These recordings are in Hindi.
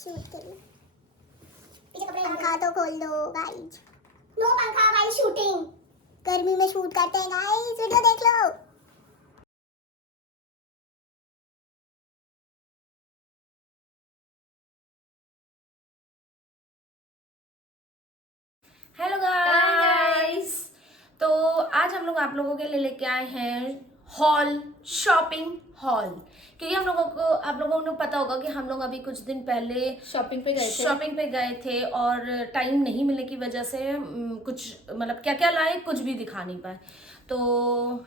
शूट करूं। पीछे कपड़े पंखा तो खोल दो गाइस। नो पंखा वाइल शूटिंग। गर्मी में शूट करते हैं गाइस, वीडियो देख लो। हेलो गाइस, तो आज हम लोग आप लोगों के लिए लेके आए हैं हॉल, शॉपिंग हॉल। क्योंकि हम लोगों को, आप लोगों को पता होगा कि हम लोग अभी कुछ दिन पहले शॉपिंग पे गए थे और टाइम नहीं मिलने की वजह से कुछ मतलब क्या क्या लाए कुछ भी दिखा नहीं पाए। तो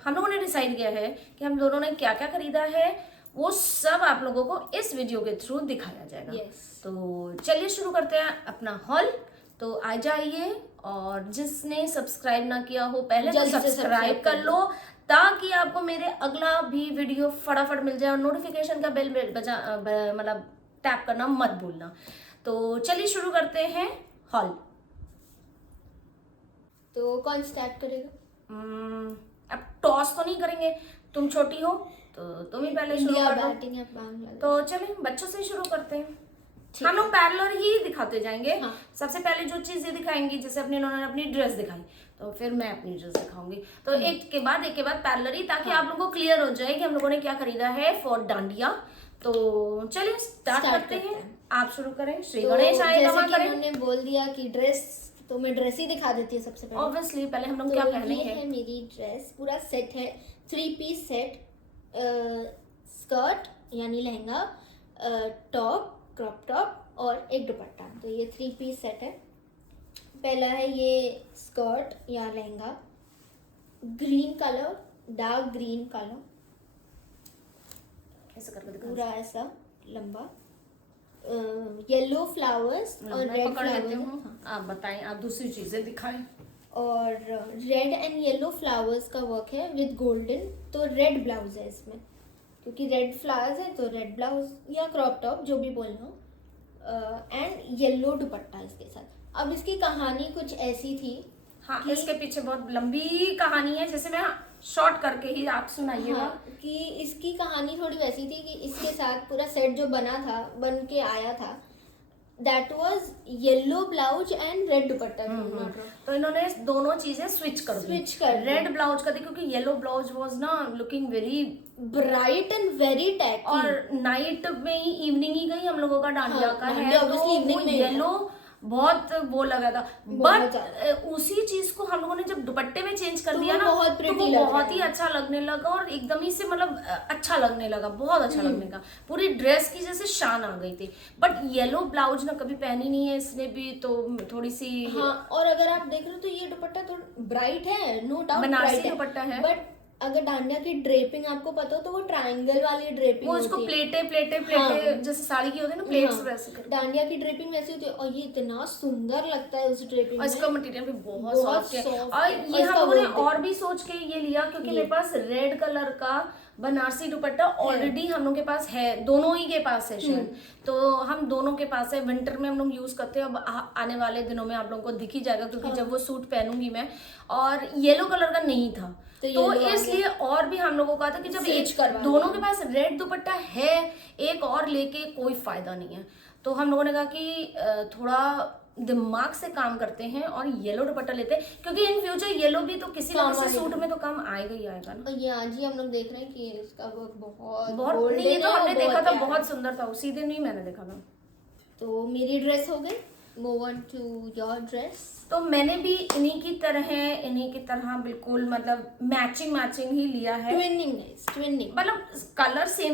हम लोगों ने डिसाइड किया है कि हम दोनों ने क्या क्या खरीदा है वो सब आप लोगों को इस वीडियो के थ्रू दिखाया जाएगा। तो चलिए शुरू करते हैं अपना हॉल। तो आ जाइए, और जिसने सब्सक्राइब ना किया हो पहले तो सब्सक्राइब कर लो, ताकि आपको मेरे अगला भी वीडियो फटाफट मिल जाए, और नोटिफिकेशन का बेल बजा मतलब टैप करना मत भूलना। तो चलिए शुरू करते हैं हॉल। तो कौन स्टार्ट करेगा? अब टॉस तो नहीं करेंगे, तुम छोटी हो तो तुम ही पहले शुरू कर दो। तो चलिए बच्चों से शुरू करते हैं। हम लोग पैरेलल ही दिखाते जाएंगे। हाँ। सबसे पहले जो चीजें दिखाएंगी, जैसे अपने इन्होंने अपनी ड्रेस दिखाई, तो फिर मैं अपनी ड्रेस दिखाऊंगी। तो एक के बाद पैरेलल ही, ताकि आप लोगों को क्लियर हो जाए कि हम लोगों ने क्या खरीदा है फॉर डांडिया। तो चलिए स्टार्ट करते हैं। आप शुरू करें। श्री गणेश आए नमः करें। उन्होंने बोल दिया कि ड्रेस, तो मैं ड्रेस ही दिखा देती हूँ सबसे पहले। ऑब्वियसली पहले हम लोग क्या पहने हैं। ये है मेरी ड्रेस, पूरा सेट है, 3 पीस सेट, स्कर्ट यानी लहंगा, टॉप, क्रॉप टॉप और एक दुपट्टा। तो ये 3 पीस सेट है। पहला है ये स्कर्ट या lehenga, green colour, dark green colour, ऐसा करके पूरा ऐसा लंबा, येलो फ्लावर्स और रेड फ्लावर्स। आप बताएं, आप दूसरी चीजें दिखाएं। और रेड एंड येलो फ्लावर्स का वर्क है विद गोल्डन। तो रेड ब्लाउज है इसमें, क्योंकि रेड फ्लावर्स है तो रेड ब्लाउज या क्रॉप टॉप जो भी बोलना हो, एंड येलो दुपट्टा इसके साथ। अब इसकी कहानी कुछ ऐसी थी। हाँ, इसके पीछे बहुत लंबी कहानी है, जैसे मैं शॉर्ट करके ही आप सुनाइएगा। हाँ, कि इसकी कहानी थोड़ी वैसी थी कि इसके साथ पूरा सेट जो बन के आया था, that was yellow blouse and red दुपट्टा। तो इन्होंने दोनों चीजें स्विच कर रेड ब्लाउज कर दी, क्योंकि येलो ब्लाउज वाज ना looking very bright and very tacky. और नाइट में ही, इवनिंग ही गई हम लोगों का डांडिया का है, तो वो येलो बहुत वो लगा था। बट उसी चीज को हम लोगों ने जब दुपट्टे में चेंज कर दिया ना, तो वो बहुत ही अच्छा लगने लगा, और एकदम ही से मतलब अच्छा लगने लगा, बहुत अच्छा लगने का। पूरी ड्रेस की जैसे शान आ गई थी। बट येलो ब्लाउज ना कभी पहनी नहीं है इसने भी, तो थोड़ी सी। हाँ, और अगर आप देख रहे हो तो ये दुपट्टा थोड़ा ब्राइट है, नो डाउट बनारसी दुपट्टा है। बट अगर डांडिया की ड्रेपिंग आपको पता हो तो वो ट्रायंगल वाली ड्रेपिंग, वो उसको प्लेटे हाँ। जैसे साड़ी की होती है ना प्लेट्स, हाँ। वैसे डांडिया की ड्रेपिंग वैसी होती है, और ये इतना सुंदर लगता है उस ड्रेपिंग में। इसका मटेरियल भी बहुत सॉफ्ट है। और ये हम लोगों ने और भी सोच के ये लिया, क्योंकि मेरे पास रेड कलर का बनारसी दुपट्टा ऑलरेडी हम लोग के पास है, दोनों ही के पास है शायद। तो हम दोनों के पास है, विंटर में हम लोग यूज करते हैं। अब आने वाले दिनों में आप लोगों को दिख ही जाएगा, क्योंकि जब वो सूट पहनूंगी मैं। और येलो कलर का नहीं था, तो इसलिए और भी हम लोगों का था कि जब दोनों के पास रेड दुपट्टा है, एक और लेके कोई फायदा नहीं है। तो हम लोगों ने कहा कि थोड़ा दिमाग से काम करते हैं और येलो दुपट्टा लेते हैं, क्योंकि इन फ्यूचर येलो भी तो किसी ना किसी सूट में तो काम आएगा ही आएगा ना। और ये आज ही हम लोग देख रहे हैं कि इसका वर्क बहुत नहीं, ये तो हमने देखा था, बहुत सुंदर था, उसी दिन ही मैंने देखा था। तो मेरी ड्रेस हो गई। Move on to your dress. तो मैंने भी इन्हीं की तरह बिल्कुल मतलब मैचिंग ही लिया है। ट्विनिंग मतलब कलर सेम।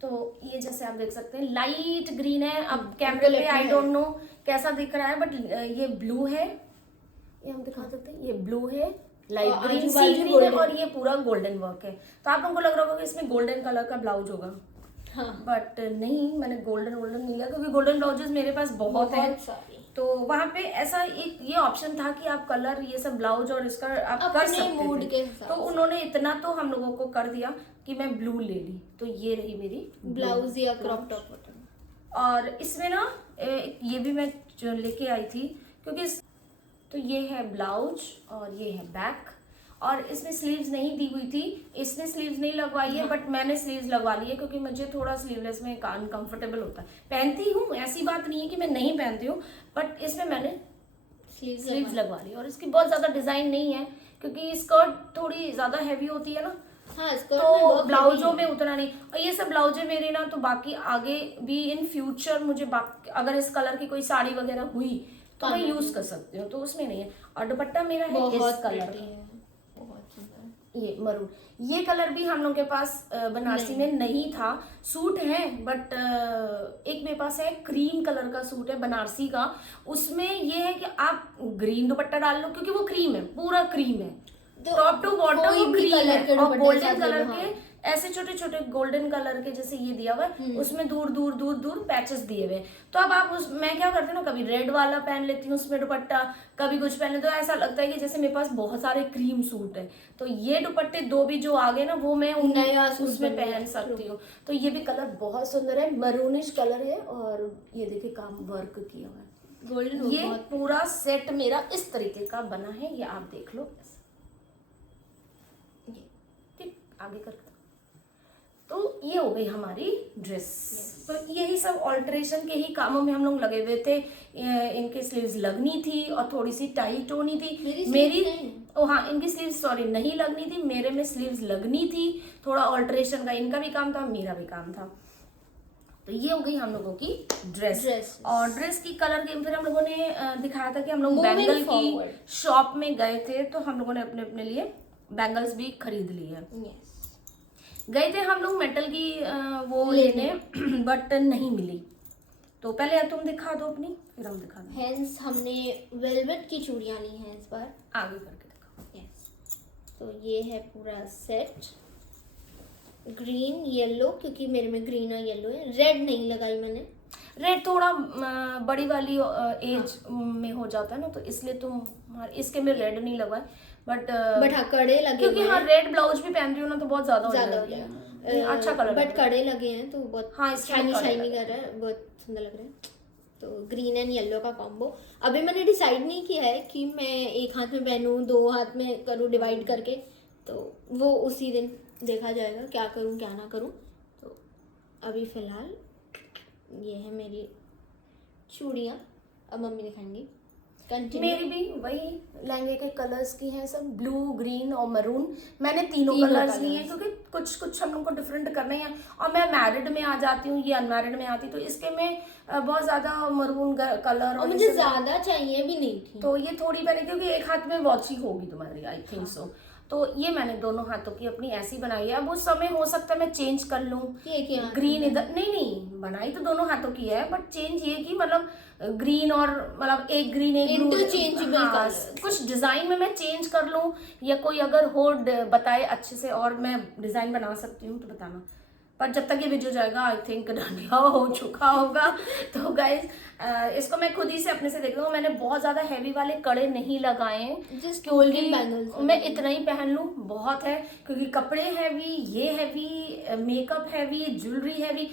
तो ये जैसे आप देख सकते हैं लाइट ग्रीन है। अब कैमरे पे आई डोंट नो कैसा दिख रहा है, बट ये ब्लू है, ये हम दिखा सकते हैं, ये ब्लू है, लाइट ग्रीन, सी ग्रीन है, और ये पूरा गोल्डन वर्क है। तो आप लोगों को लग रहा होगा कि इसमें गोल्डन कलर का ब्लाउज होगा। हाँ। बट नहीं, मैंने गोल्डन नहीं लिया, क्योंकि गोल्डन ब्लाउजेस मेरे पास बहुत है। तो वहाँ पे ऐसा एक ये ऑप्शन था कि आप कलर ये सब ब्लाउज और इसका आप कर सकते मूड के थे। तो उन्होंने इतना तो हम लोगों को कर दिया कि मैं ब्लू ले ली। तो ये रही मेरी ब्लाउज या क्रॉप टॉप। और इसमें ना ये भी मैं जो लेके आई थी, क्योंकि तो ये है ब्लाउज और ये है बैक, और इसमें स्लीव्स नहीं दी हुई थी, इसने स्लीव्स नहीं लगवाई है, बट मैंने स्लीव्स लगवा ली है क्योंकि मुझे थोड़ा स्लीवलेस में अनकंफर्टेबल होता है। पहनती हूँ, ऐसी बात नहीं है कि मैं नहीं पहनती हूँ, बट इसमें मैंने स्लीव्स लगवा ली। और इसकी बहुत ज्यादा डिजाइन नहीं है क्योंकि स्कर्ट थोड़ी ज्यादा हैवी होती है ना, हाँ, स्कर्ट तो ब्लाउजों में उतना नहीं। और ये सब ब्लाउजे मेरे ना, तो बाकी आगे भी इन फ्यूचर मुझे अगर इस कलर की कोई साड़ी वगैरह हुई तो मैं यूज कर सकती हूँ, तो उसमें नहीं है। और दुपट्टा मेरा है इस कलर का, बहुत सुंदर, ये मरून। ये कलर भी हम लोग के पास बनारसी में नहीं था। सूट है बट एक मेरे पास है क्रीम कलर का सूट है बनारसी का, उसमें ये है कि आप ग्रीन दुपट्टा डाल लो क्योंकि वो क्रीम है, पूरा क्रीम है, टॉप टू बॉटम वो क्रीम है, और गोल्डन कलर के ऐसे छोटे छोटे गोल्डन कलर के जैसे ये दिया हुआ है, उसमें दूर दूर दूर दूर पैचेस दिए हुए। तो अब आप मैं क्या करती हूँ ना, कभी रेड वाला पहन लेती हूँ उसमें दुपट्टा, कभी कुछ पहन लेती हूँ, तो ऐसा लगता है कि जैसे मेरे पास बहुत सारे क्रीम सूट है। तो ये दुपट्टे दो भी जो आगे ना, वो मैं उसमें पहन सकती हूँ। तो ये भी कलर बहुत सुंदर है, मरूनिश कलर है, और ये देखिए काम वर्क किया हुआ है गोल्डन। ये पूरा सेट मेरा इस तरीके का बना है, ये आप देख लो। ठीक, आगे कर। तो ये हो गई हमारी ड्रेस। तो यही सब ऑल्ट्रेशन के ही कामों में हम लोग लगे हुए थे। इनके स्लीव्स लगनी थी और थोड़ी सी टाइट होनी थी। मेरी हाँ, इनकी स्लीव्स सॉरी नहीं लगनी थी, मेरे में स्लीव्स लगनी थी। थोड़ा ऑल्ट्रेशन का इनका भी काम था, मेरा भी काम था। तो ये हो गई हम लोगों की ड्रेस। और ड्रेस की कलर गेम फिर हम लोगों ने दिखाया था कि हम लोग बैंगल की शॉप में गए थे, तो हम लोगों ने अपने अपने लिए बैंगल्स भी खरीद ली है। गए थे हम लोग मेटल की वो लेने, बट नहीं मिली। तो पहले तुम दिखा दो अपनी, फिर हम दिखा दें। हेंस हमने वेलवेट की चूड़ियां ली हैं इस बार, आगे करके दिखाओ। यस, तो ये है पूरा सेट, ग्रीन येलो, क्योंकि मेरे में ग्रीन और येलो है। रेड नहीं लगाई मैंने, रेड थोड़ा बड़ी वाली एज में हो जाता है ना, तो इसलिए तुम इसके में रेड नहीं लगवाए। बट हाँ कड़े लगे, क्योंकि हाँ रेड ब्लाउज भी पहन रही हूँ ना, तो बहुत ज्यादा हो जाएगा। अच्छा कलर, बट कड़े लगे हैं तो बहुत हाँ शाइनी कर रहा है, बहुत सुंदर लग रहा है। तो ग्रीन एंड येलो का कॉम्बो। अभी मैंने डिसाइड नहीं किया है कि मैं एक हाथ में पहनूं, दो हाथ में करूं डिवाइड करके, तो वो उसी दिन देखा जाएगा क्या करूं क्या ना करूं। तो अभी फिलहाल ये है मेरी चूड़ियाँ, अब मम्मी दिखाएंगी। मेरी भी वही लहंगे के कलर्स की हैं, सब ब्लू, ग्रीन और मरून। मैंने तीनों कलर्स लिए हैं क्योंकि कुछ कुछ हम लोग को डिफरेंट करने हैं। और मैं मैरिड में आ जाती हूँ, ये अनमैरिड में आती, तो इसके में बहुत ज्यादा मरून कलर और मुझे ज्यादा चाहिए भी नहीं थी, तो ये थोड़ी मैंने, क्योंकि एक हाथ में वॉच ही होगी तुम्हारी, आई थिंक सो। तो ये मैंने दोनों हाथों की अपनी ऐसी बनाई है। अब उस समय हो सकता है मैं चेंज कर लूँ, ग्रीन इधर नहीं बनाई तो दोनों हाथों की है, बट चेंज ये कि मतलब ग्रीन और मतलब एक ग्रीन एक इंटरचेंजेबल, हाँ, कुछ डिजाइन में मैं चेंज कर लूँ, या कोई अगर हो बताए अच्छे से और मैं डिजाइन बना सकती हूँ तो बताना। पर जब तक ये वीडियो जाएगा आई थिंक डांडिया हो चुका होगा। तो गाइज इसको मैं खुद ही से अपने से देख रहा हूँ। मैंने बहुत ज्यादा हैवी वाले कड़े नहीं लगाए हैं, क्योंकि मैं इतना ही पहन लूँ बहुत है, क्योंकि कपड़े हैवी, ये heavy, makeup heavy, jewellery heavy,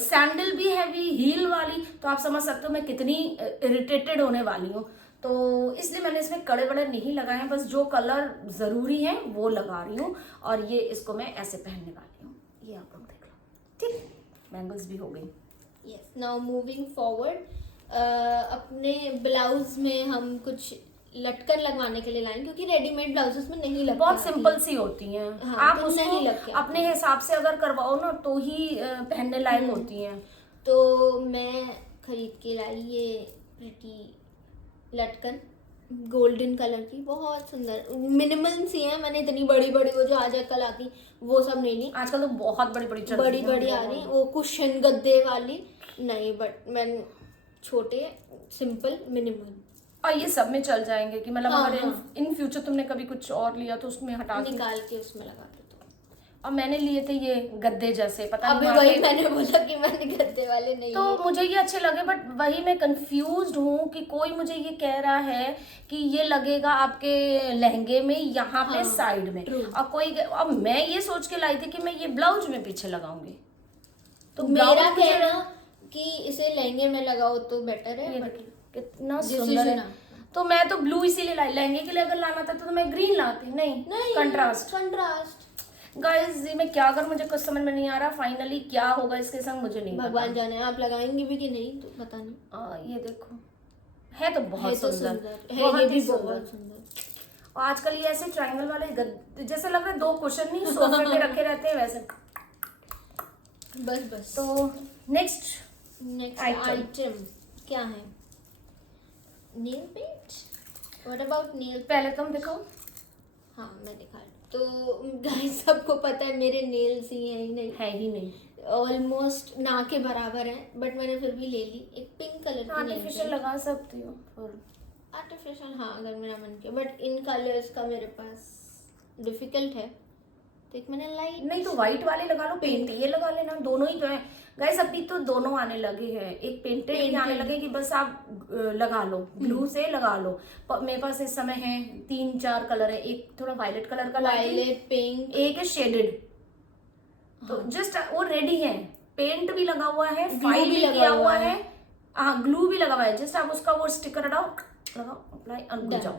sandal भी हैवी, हील वाली, तो आप समझ सकते हो मैं कितनी इरिटेटेड होने वाली हूँ। तो इसलिए मैंने इसमें कड़े वड़े नहीं लगाए हैं, बस जो कलर जरूरी है वो लगा रही हूँ। और ये इसको मैं ऐसे पहनने वाली हूँ, ये आप लोग देख लो। ठीक, बैंगल्स भी हो गई। यस, नाउ मूविंग फॉरवर्ड, अपने ब्लाउज में हम कुछ लटकन लगवाने के लिए लाएं, क्योंकि रेडीमेड ब्लाउजेस में नहीं लगती, बहुत सिंपल सी होती हैं। हाँ, आप तो उसको नहीं लगती अपने हिसाब से अगर करवाओ ना तो ही पहनने लायक होती हैं। तो मैं खरीद के लाई ये प्रिटी लटकन, गोल्डन कलर की, बहुत सुंदर, मिनिमल सी है। मैंने इतनी बड़ी बड़ी वो जो आज कल आती वो सब नहीं ली, आजकल तो बहुत बड़ी बड़ी आ रही, वो कुशन गद्दे वाली नहीं, बट मैंने छोटे सिंपल मिनिमल, और ये सब में चल जाएंगे कि मतलब हाँ, अगर इन फ्यूचर तुमने कभी कुछ और लिया तो उसमें हटा निकाल के उसमें लगा दो। और मैंने लिए थे ये गद्दे जैसे, पता अभी वही मैंने बोला कि मैंने गद्दे वाले नहीं, तो मुझे ये अच्छे लगे, बट वही मैं कंफ्यूज्ड हूँ कि कोई मुझे ये कह रहा है कि ये लगेगा आपके लहंगे में यहाँ पे साइड में, और कोई, अब मैं ये सोच के लाई थी कि मैं ये ब्लाउज में पीछे लगाऊंगी। तो मेरा कहना कि इसे लहंगे में लगाओ तो बेटर है, बट कितना सुंदर है। तो मैं तो ब्लू इसीलिए लाई, लहंगे के लिए अगर लाना था तो मैं ग्रीन लाती, नहीं कंट्रास्ट। गाइस ये मैं क्या करूं, मुझे कुछ समझ में नहीं आ रहा फाइनली क्या होगा इसके संग, मुझे नहीं भगवान जाने, आप लगाएंगे भी कि नहीं तो पता नहीं। ये देखो है तो बहुत सुंदर है, ये भी बहुत सुंदर। और आजकल ये ऐसे ट्रायंगल वाले जैसे लग रहा है 2 कुशन नहीं सोफे पे रखे रहते हैं वैसे। बस तो नेक्स्ट आइटम क्या है? Nail paint. What about nail? पहले तुम दिखाओ। हाँ मैं दिखा। तो गाइस सबको पता है मेरे नेल्स ही है ही नहीं, ऑलमोस्ट ना के बराबर है, बट मैंने फिर भी ले ली एक पिंक कलर की। आर्टिफिशियल लगा सकती हो आर्टिफिशियल, हाँ अगर मेरा मन किया, बट इन कलर्स का मेरे पास डिफिकल्ट है, तो एक मैंने लाइट। नहीं तो व्हाइट वाले लगा लो, पेंट ये लगा लेना, दोनों ही तो है गाइस। अभी तो दोनों आने लगे हैं, एक पेंटेड भी आने लगे कि बस आप लगा लो, ब्लू से लगा लो। मेरे पास इस समय है 3-4 कलर है, एक थोड़ा वायलेट कलर का, वायलेट पिंक, एक है शेडेड। तो जस्ट वो रेडी है, पेंट भी लगा हुआ है, फाइल भी किया हुआ है, हाँ ग्लू भी लगा हुआ है। जस्ट आप उसका वो स्टिकर लगाओ अप्लाई और जाओ,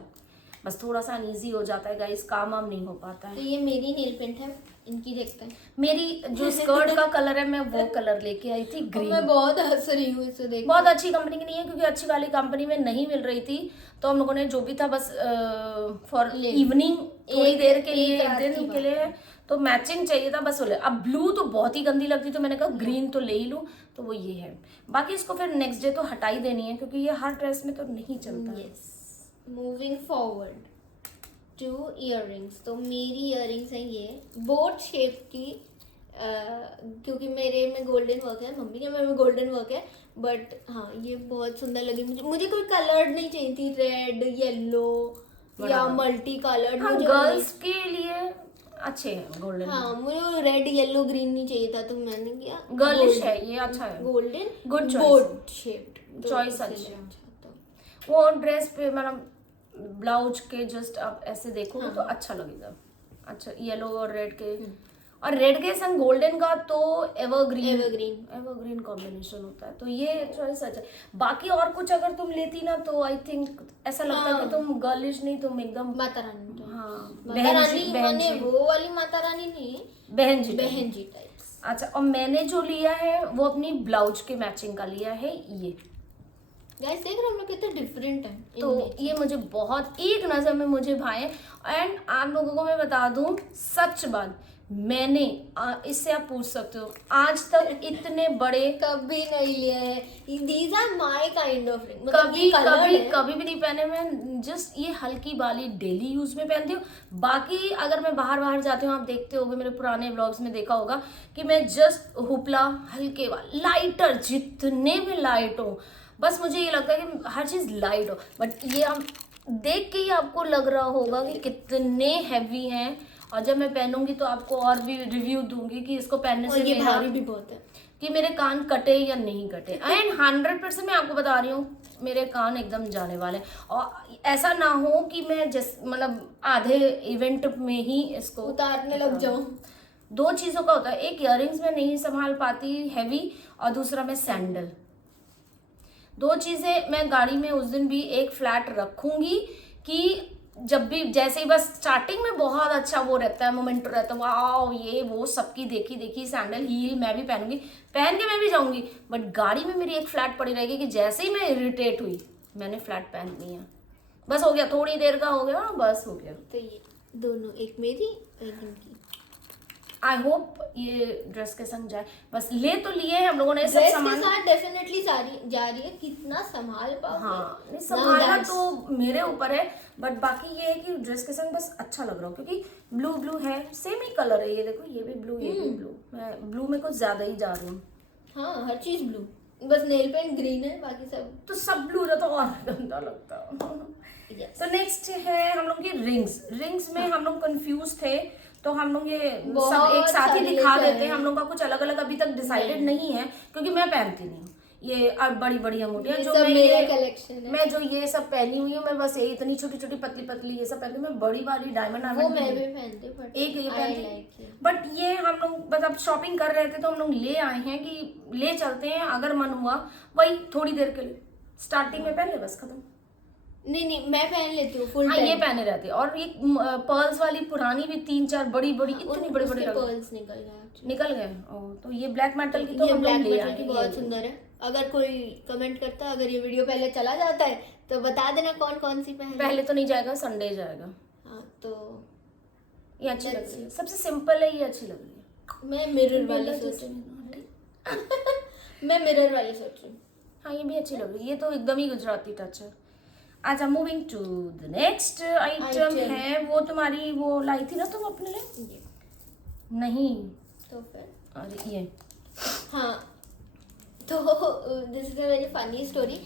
बस थोड़ा सा अनईजी हो जाता है गाइस, काम वाम नहीं हो पाता है। तो ये मेरी नेल पेंट है, इनकी देखते हैं। मेरी जो स्कर्ट का कलर है मैं वो कलर लेके आई थी ग्रीन। मैं बहुत हंस रही हूँ इसे देख। बहुत अच्छी कंपनी की नहीं है, क्योंकि अच्छी वाली कंपनी में नहीं मिल रही थी, तो हम लोगों ने जो भी था बस फॉर इवनिंग थोड़ी देर के लिए, एक दिन के लिए, तो मैचिंग चाहिए था बस। बोले अब ब्लू तो बहुत ही गंदी लगती, तो मैंने कहा ग्रीन तो ले ही लूँ, तो वो ये है। बाकी इसको फिर नेक्स्ट डे तो हटा ही देनी है, क्योंकि ये हर ड्रेस में तो नहीं चलता। Moving forward to earrings. तो मेरी इयररिंग्स हैं ये बोट शेप की, क्योंकि मेरे में गोल्डन वर्क है, मम्मी के में गोल्डन वर्क है, बट हाँ ये बहुत सुंदर लगी मुझे कोई कलर्ड नहीं चाहिए थी, रेड येलो या मल्टी कलर्ड। हाँ, गर्ल्स के लिए अच्छे हैं गोल्डन। हाँ मुझे रेड येलो ग्रीन नहीं चाहिए था, तो मैंने किया गर्लिश है ये, अच्छा है, golden good boat shaped choice अच्छी है। वो ड्रेस पे मतलब ब्लाउज के जस्ट आप ऐसे देखोगे तो अच्छा लगेगा। अच्छा येलो और रेड के, और रेड के संग गोल्डन का तो एवरग्रीन कॉम्बिनेशन होता है, तो ये चॉइस अच्छा है। बाकी और कुछ अगर तुम लेती ना तो आई थिंक ऐसा लगता है कि तुम गर्लिश नहीं, तुम एकदम माता रानी। हाँ मैंने वो वाली माता रानी नहीं, बहन जी टाइप्स। अच्छा, और मैंने जो लिया है वो अपनी ब्लाउज के मैचिंग का लिया है ये। गाइस देख रहे हो हम लोग कितने डिफरेंट हैं। तो ये मुझे बहुत एक नज़र में मुझे भाए। एंड आप लोगों को मैं बता दूं सच बात, मैंने इससे आप पूछ सकते हो आज तक इतने बड़े कभी नहीं लिए हैं। These are my kind of ring. कभी भी नहीं पहने। मैं जस्ट ये हल्की वाली डेली यूज में पहनती हूँ। बाकी अगर मैं बाहर जाती हूँ, आप देखते होगे मेरे पुराने व्लॉग्स में देखा होगा कि मैं जस्ट हुपला हल्के वाला लाइटर, जितने भी लाइट हो, बस मुझे ये लगता है कि हर चीज लाइट हो। बट ये आप देख के ही आपको लग रहा होगा कि कितने हैवी हैं, और जब मैं पहनूंगी तो आपको और भी रिव्यू दूंगी कि इसको पहनने से ये भारी भी बहुत है, कि मेरे कान कटे या नहीं कटे। एंड 100% मैं आपको बता रही हूँ मेरे कान एकदम जाने वाले। और ऐसा ना हो कि मैं मतलब आधे इवेंट में ही इसको उतारने लग जाऊं। 2 चीज़ों का होता है, एक इयररिंग्स में नहीं संभाल पाती हैवी, और दूसरा मैं सैंडल। 2 चीज़ें मैं गाड़ी में उस दिन भी एक फ्लैट रखूंगी कि जब भी जैसे ही बस स्टार्टिंग में बहुत अच्छा वो रहता है, मोमेंट रहता है, वाह ये वो सबकी देखी सैंडल हील मैं भी पहनूंगी, पहन के मैं भी जाऊंगी। बट गाड़ी में मेरी एक फ्लैट पड़ी रहेगी कि जैसे ही मैं इरिटेट हुई मैंने फ्लैट पहन ली है, बस हो गया, थोड़ी देर का हो गया, बस हो गया। तो ये दोनों, एक मेरी एक इनकी। आई होप ये ड्रेस के संग जाए। बस ले तो लिए हम लोगों ने सब सामान, डेफिनेटली जा रही है। कितना संभाल पाओगे? हाँ नहीं संभालना तो मेरे ऊपर है, बट बाकी ये है कि ड्रेस के संग बस अच्छा लग रहा हो, क्योंकि ब्लू है, सेम ही कलर है। ये देखो ये भी ब्लू, ये भी ब्लू, मैं ब्लू में कुछ ज्यादा ही जा रही हूँ। हाँ हर चीज ब्लू, बस नेल पेंट ग्रीन है, बाकी सब ब्लू रहता तो और गंदा लगता। तो नेक्स्ट है हम लोग की रिंग्स में हम लोग कंफ्यूज थे, तो हम लोग ये सब एक साथ ही दिखा देते हैं। हम लोग का कुछ अलग अलग अभी तक डिसाइडेड नहीं है, क्योंकि मैं पहनती नहीं हूँ ये अब बड़ी अंगूठियां जो मेरा कलेक्शन है। मैं जो ये सब पहनी हुई हूँ, मैं बस ये इतनी छोटी पतली ये सब पहनती हूँ। मैं बड़ी वाली डायमंड वो मैं भी पहनती हूँ, एक ये पहनती, बट ये हम लोग मतलब शॉपिंग कर रहे थे तो हम लोग ले आए हैं कि ले चलते हैं, अगर मन हुआ वही थोड़ी देर के लिए स्टार्टिंग में पहन ले, बस खत्म। नहीं मैं पहन लेती हूँ फुल हाँ ये पहने रहती है। और ये पर्ल्स वाली पुरानी भी 3-4 बड़ी इतनी बड़ी पर्ल्स निकल गए actually। निकल गए। तो ये ब्लैक मेटल की तो ये हम ब्लैक लोग ले मेटल आए की हैं, बहुत ये। सुंदर है। अगर कोई कमेंट करता है, अगर ये वीडियो पहले चला जाता है तो बता देना कौन कौन सी पहन। पहले तो नहीं जाएगा, संडे जाएगा। हाँ तो ये अच्छी लग रही है, सबसे सिंपल है, ये अच्छी लग रही है। मैं मिरर वाली सोच रही मैं मिरर वाली सोच रही हूँ। हाँ ये भी अच्छी लग रही है, ये तो एकदम ही गुजराती टच है। अच्छा moving to the next item है, वो तुम्हारी वो लाई थी ना तुम अपने लिए? ये नहीं तो फिर अरे ये हाँ, तो this is a very funny story.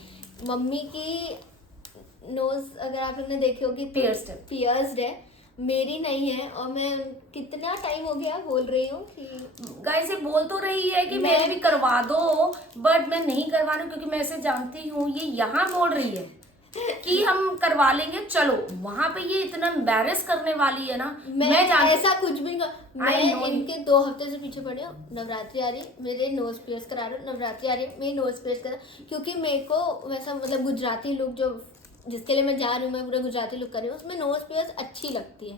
Mummy की नोज अगर आप लोग ने देखी होगी पियर्स्ड है, मेरी नहीं है। और मैं कितना टाइम हो गया बोल रही हूँ कि गाइस ये बोल तो रही है कि मेरे भी करवा दो, बट मैं नहीं करवा रही हूँ क्योंकि मैं इसे जानती हूँ। ये यहाँ बोल रही है कि हम करवा लेंगे, चलो वहां पे ये इतना एम्बैरेस करने वाली है ना। मैं जानती ऐसा कुछ भी नहीं। मैं इनके 2 हफ्ते से पीछे पड़ी हूँ। नवरात्रि आ रही है, मेरे नोज पियर्स करा रहे हो। नवरात्रि आ रही है, मेरे नोज पियर्स करा, क्योंकि मेरे को वैसा मतलब गुजराती लुक जो जिसके लिए मैं जा रही हूँ, मैं पूरा गुजराती लुक कर रही हूँ, उसमें नोज पियर्स अच्छी लगती है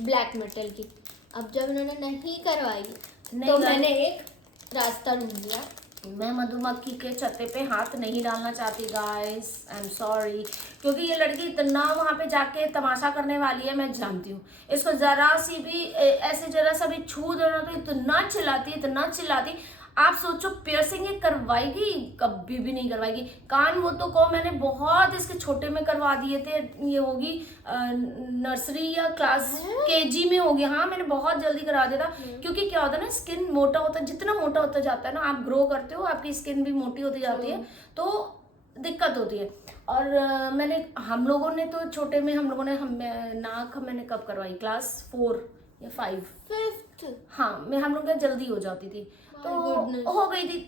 ब्लैक मेटल की। अब जब इन्होंने नहीं करवाई तो मैंने एक रास्ता ढूंढ लिया। मैं मधुमक्खी के छत्ते पे हाथ नहीं डालना चाहती गाइस, आई एम सॉरी, क्योंकि ये लड़की इतना वहां पे जाके तमाशा करने वाली है, मैं जानती हूँ। इसको जरा सी भी ऐसे जरा सा भी छू देना तो इतना चिल्लाती। आप सोचो पियर्सिंग ये करवाएगी? कभी भी नहीं करवाएगी। कान वो तो को मैंने बहुत इसके छोटे में करवा दिए थे, ये होगी नर्सरी या क्लास केजी में होगी। हाँ मैंने बहुत जल्दी करा दिया था, क्योंकि क्या होता है ना, स्किन मोटा होता है, जितना मोटा होता जाता है ना, आप ग्रो करते हो, आपकी स्किन भी मोटी होती जाती है, तो दिक्कत होती है। और हम लोगों ने तो छोटे में नाक मैंने कब करवाई? क्लास 4 या 5 हाँ हम लोग जल्दी हो जाती थी, तो हो गई थी।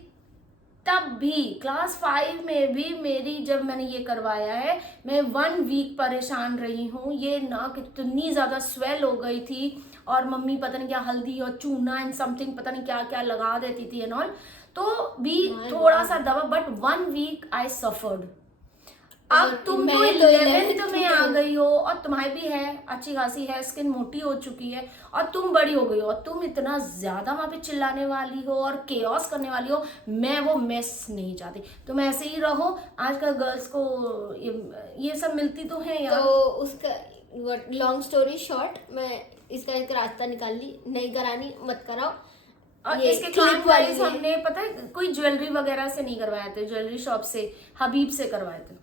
तब भी क्लास 5 में भी मेरी जब मैंने ये करवाया है, मैं 1 वीक परेशान रही हूँ। ये नाक इतनी ज्यादा स्वेल हो गई थी, और मम्मी पता नहीं क्या हल्दी और चूना एंड समथिंग पता नहीं क्या क्या लगा देती थी एंड ऑल, तो भी थोड़ा सा दवा, बट 1 वीक आई सफर्ड। अब तुम तो 11th में आ गई हो, और तुम्हारी भी है अच्छी खासी है, स्किन मोटी हो चुकी है, और तुम बड़ी हो गई हो, और तुम इतना ज्यादा वहां पे चिल्लाने वाली हो और केओस करने वाली हो। मैं वो मेस नहीं चाहती, तुम ऐसे ही रहो। आजकल गर्ल्स को ये सब मिलती तो है यार। तो उसका लॉन्ग स्टोरी शॉर्ट, मैं इसका एक रास्ता निकाल ली, नहीं करानी मत कराओ। और इसके क्लिप वाइज हमने पता है कोई ज्वेलरी वगैरह से नहीं करवाए थे, ज्वेलरी शॉप से, हबीब से करवाए थे,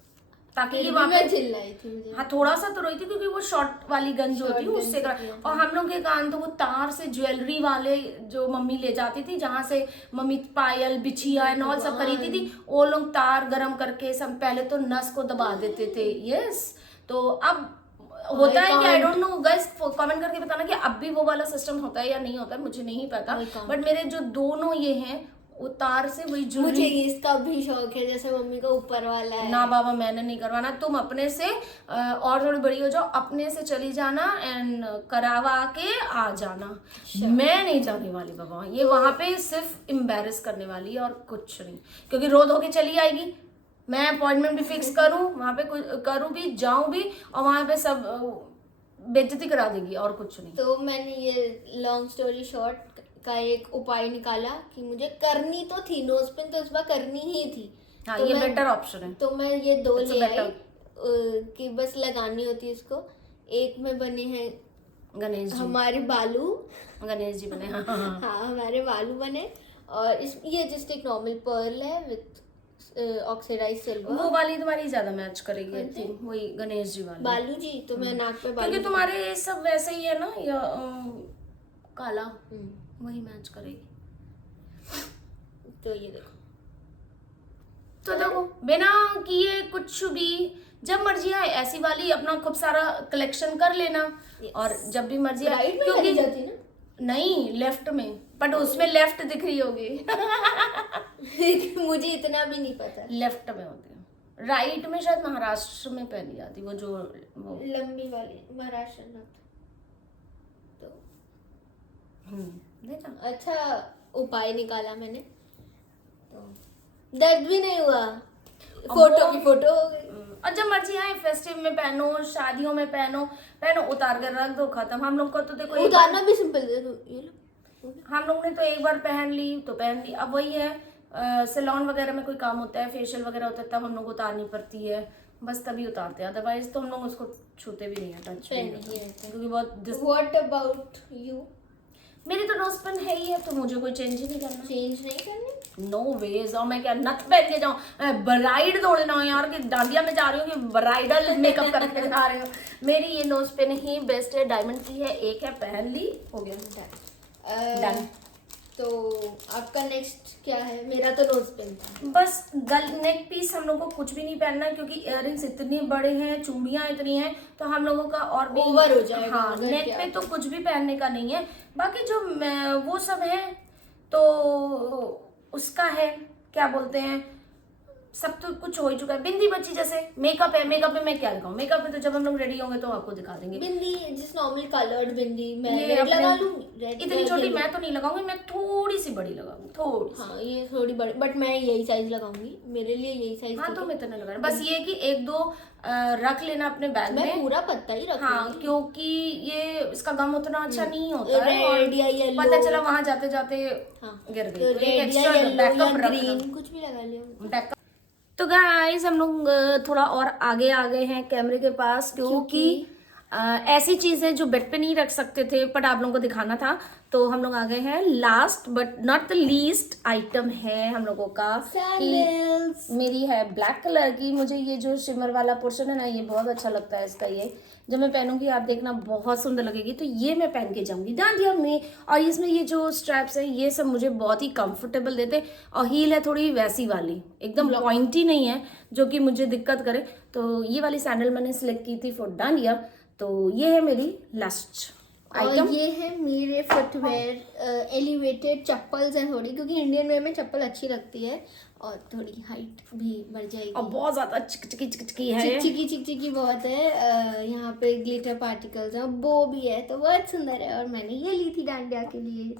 ताकि ये वहां पे चिल्लाई थी मुझे। हाँ थोड़ा सा तो रोई थी, क्योंकि वो शॉर्ट वाली गन जो होती है उससे और हम लोग के कान तो वो तार से ज्वेलरी वाले जो मम्मी ले जाती थी, जहाँ से मम्मी पायल बिछिया एंड ऑल सब खरीदती थी, वो लोग तार गरम करके सब पहले तो नस को दबा देते थे। यस, तो अब होता है कि I don't know guys, comment करके बताना कि अब भी वो वाला सिस्टम होता है या नहीं होता है, मुझे नहीं पता। बट मेरे जो दोनों ये हैं उतार से वही ज्वेलरी। मुझे इसका भी शौक है, जैसे मम्मी का ऊपर वाला है। ना बाबा मैंने नहीं करवाना, तुम अपने से और थोड़ी बड़ी हो जाओ, अपने से चली जाना एंड करवा के आ जाना। मैं नहीं जाने वाली बाबा, ये वहां पे सिर्फ एम्बैरेस करने वाली है और कुछ नहीं, क्योंकि रो धो के चली आएगी। मैं अपॉइंटमेंट भी फिक्स करूं, वहां पे करूं भी, जाऊं भी, और वहां पे सब बेइज्जती करा देगी और कुछ नहीं। तो मैंने ये लॉन्ग स्टोरी शॉर्ट का एक उपाय निकाला कि मुझे करनी तो थी, नोज पिन तो इस बार करनी ही थी। हाँ, तो ये बेटर ऑप्शन है। तो मैं ये 2 ले आई कि बस लगानी होती है इसको। एक में बने हैं गणेश जी, हमारे बालू, गणेश जी बने। हाँ हमारे बालू बने। और ये जस्ट एक नॉर्मल पर्ल है विथ ऑक्सीडाइज्ड सिल्वर। वो वाली तुम्हारी ज्यादा मैच करेगी आई थिंक, वही गणेश जी वाली। बालू जी तो मैं नाक पे बालू, क्योंकि तुम्हारे ये सब वैसे ही है ना, या काला वही मैच करेगी। तो ये देखो, तो देखो बिना किए कुछ भी, जब मर्जी आए ऐसी वाली अपना खूब सारा कलेक्शन कर लेना। और जब भी मर्जी आए, क्योंकि जाती ना नहीं लेफ्ट में, बट उसमें लेफ्ट दिख रही होगी। मुझे इतना भी नहीं पता। लेफ्ट में होती है, राइट में शायद महाराष्ट्र में पहनी जाती, वो जो वो लंबी वाली महाराष्ट्र में। तो देखा, अच्छा उपाय निकाला मैंने, तो दर्द भी नहीं हुआ, फोटो की फोटो हो गई। और जब मर्जी आए फेस्टिव में पहनो, शादियों में पहनो, उतार कर रख दो, खत्म। हम लोग को तो देखो उतारना भी सिंपल है, तो ये लो। हम लोग ने तो एक बार पहन ली तो पहन ली। अब वही है, सैलून वगैरह में कोई काम होता है, फेशियल वगैरह होता है, तब हम लोग को उतारनी पड़ती है, बस तभी उतारते हैं, अदरवाइज तो हम लोग उसको छूते भी नहीं है, टच भी नहीं करते हैं, क्योंकि बहुत व्हाट अबाउट यू? मेरी तो नोज पिन है ही है, तो मुझे कोई चेंज ही नहीं करना। चेंज नहीं करनी? No ways. और मैं क्या नथ पहन के जाऊँ, मैं ब्राइड थोड़ी ना हूँ यार कि डांडिया में जा रही हूँ कि ब्राइडल मेकअप करके जा रही हूँ। मेरी ये नोज पिन ही बेस्ट है, डायमंड की है, एक है, पहन ली, हो गया डन। तो आपका नेक्स्ट क्या है? मेरा तो नोज पिन था। बस गल नेक पीस हम लोग को कुछ भी नहीं पहनना है, क्योंकि इयररिंग्स इतने बड़े हैं, चूड़ियां इतनी हैं, तो हम लोगों का और भी ओवर हो जाएगा। हाँ, नेक पे तो कुछ भी पहनने का नहीं है। बाकी जो वो सब है तो उसका है, क्या बोलते हैं, सब तो कुछ हो ही चुका है। बिंदी बची, जैसे मेकअप है, मेकअप में मैं क्या दिखाऊं? मेकअप में तो जब हम लोग रेडी होंगे तो आपको दिखा देंगे। बिंदी जिस नॉर्मल कलर्ड बिंदी मैं ये रेड अपने- लगा लूंगी। रेड इतनी छोटी मैं तो नहीं लगाऊंगी, मैं थोड़ी सी बड़ी लगाऊंगी, थोड़ी सी। हाँ, ये थोड़ी बड़ी, बट मैं यही साइज लगाऊंगी, मेरे लिए यही साइज। हाँ, तो मैं इतना लगाना, बस ये कि एक दो रख लेना अपने बैग मैं में। पूरा पत्ता ही रखूंगी। हाँ, क्योंकि ये इसका गम उतना अच्छा नहीं होता है, और रेड या येलो, पता चला वहां जाते जाते हाँ, गिर गई, तो तो एक रेड या एक्स्ट्रा येलो या बैकअप रखना। ग्रीन कुछ भी लगा लियो। बैकअप। तो गाइस हम लोग थोड़ा और आगे आ गए हैं कैमरे के पास, क्योंकि ऐसी चीजें जो बेड पे नहीं रख सकते थे बट आप लोगों को दिखाना था, तो हम लोग आ गए हैं। Last but not the least item है हम लोगों का सैंडल्स। मेरी है ब्लैक कलर की। मुझे ये जो शिमर वाला पोर्शन है ना, ये बहुत अच्छा लगता है इसका। ये जब मैं पहनूंगी आप देखना बहुत सुंदर लगेगी। तो ये मैं पहन के जाऊंगी डांडिया में, और इसमें ये जो स्ट्रैप्स है ये सब मुझे बहुत ही कंफर्टेबल देते हैं, और हील है थोड़ी वैसी वाली, एकदम पॉइंटी नहीं है जो कि मुझे दिक्कत करे। तो ये वाली सैंडल मैंने सिलेक्ट की थी फॉर डांडिया। तो ये है मेरी लास्ट आइटम। और ये है मेरे फुटवेयर एलिवेटेड चप्पल्स हैं थोड़ी, क्योंकि इंडियन वेयर में चप्पल अच्छी लगती है और थोड़ी हाइट भी बढ़ जाएगी। और बहुत ज्यादा चिकचिकी है, चिकचिकी बहुत है। यहाँ पे ग्लिटर पार्टिकल्स हैं, बो भी है, तो बहुत सुंदर है, और मैंने ये ली थी डांडिया के लिए।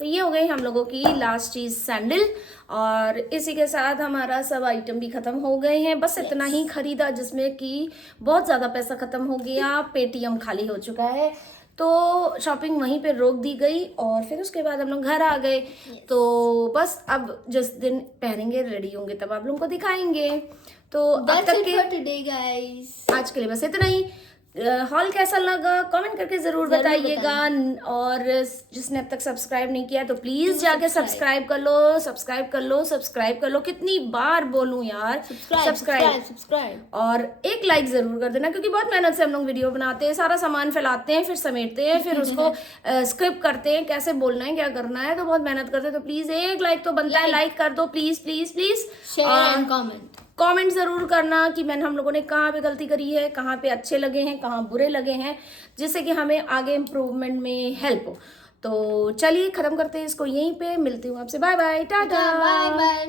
तो ये हो गई हम लोगों की लास्ट चीज सैंडल, और इसी के साथ हमारा सब आइटम भी खत्म हो गए हैं। बस इतना ही खरीदा जिसमें कि बहुत ज्यादा पैसा खत्म हो गया, पेटीएम खाली हो चुका है, तो शॉपिंग वहीं पे रोक दी गई। और फिर उसके बाद हम लोग घर आ गए। तो बस अब जिस दिन पहनेंगे रेडी होंगे तब आप लोगों को दिखाएंगे। तो अब तक के टुडे गाइस, आज के लिए बस इतना ही। हॉल कैसा लगा कमेंट करके जरूर बताइएगा, और जिसने अब तक सब्सक्राइब नहीं किया तो प्लीज जाके सब्सक्राइब कर लो। कितनी बार बोलूं यार, सब्सक्राइब और एक लाइक जरूर कर देना, क्योंकि बहुत मेहनत से हम लोग वीडियो बनाते हैं, सारा सामान फैलाते हैं, फिर समेटते हैं, फिर उसको स्क्रिप्ट करते हैं, कैसे बोलना है क्या करना है, तो बहुत मेहनत करते हैं। तो प्लीज एक लाइक तो बनता है, लाइक कर दो please please please. Share and comment जरूर करना कि हम लोगों ने कहाँ पे गलती करी है, कहाँ पे अच्छे लगे हैं, कहाँ बुरे लगे हैं, जिससे कि हमें आगे इम्प्रूवमेंट में हेल्प हो। तो चलिए खत्म करते हैं इसको यहीं पे, मिलती हूँ आपसे, bye bye, tata, bye bye.